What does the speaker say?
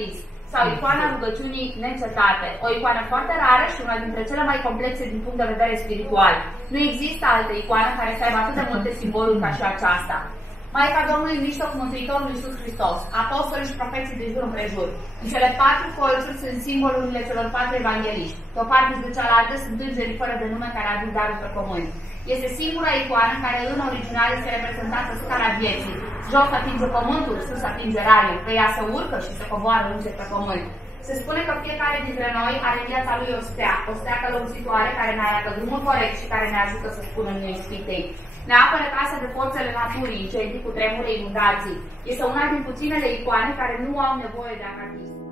Crist sau icoana rugăciunii neîncetate, o icoană foarte rară și una dintre cele mai complexe din punct de vedere spiritual. Nu există altă icoană care să aibă atât de multe simboluri ca și aceasta. Maica Domnului în mijloc Mântuitorului Iisus Hristos, apostolii și profeții de jur împrejur. În cele 4 colțuri sunt simbolurile celor 4 evangeliști. Pe o parte de cealaltă sunt îngerii fără de nume care aduc darul pe pământ. Este singura icoană în care în original este reprezentată scara vieții. Jos atinge pământul, sus atinge raiul, pe ea se urcă și se coboară îngeri pe pământ. Se spune că fiecare dintre noi are în viața lui o stea călăuzitoare care ne arată drumul corect și care ne ajută să spunem noi Sfintei. Ne apără casă de forțele naturii, incendii, cu tremure, inundații. Este una din puținele icoane care nu au nevoie de acatism.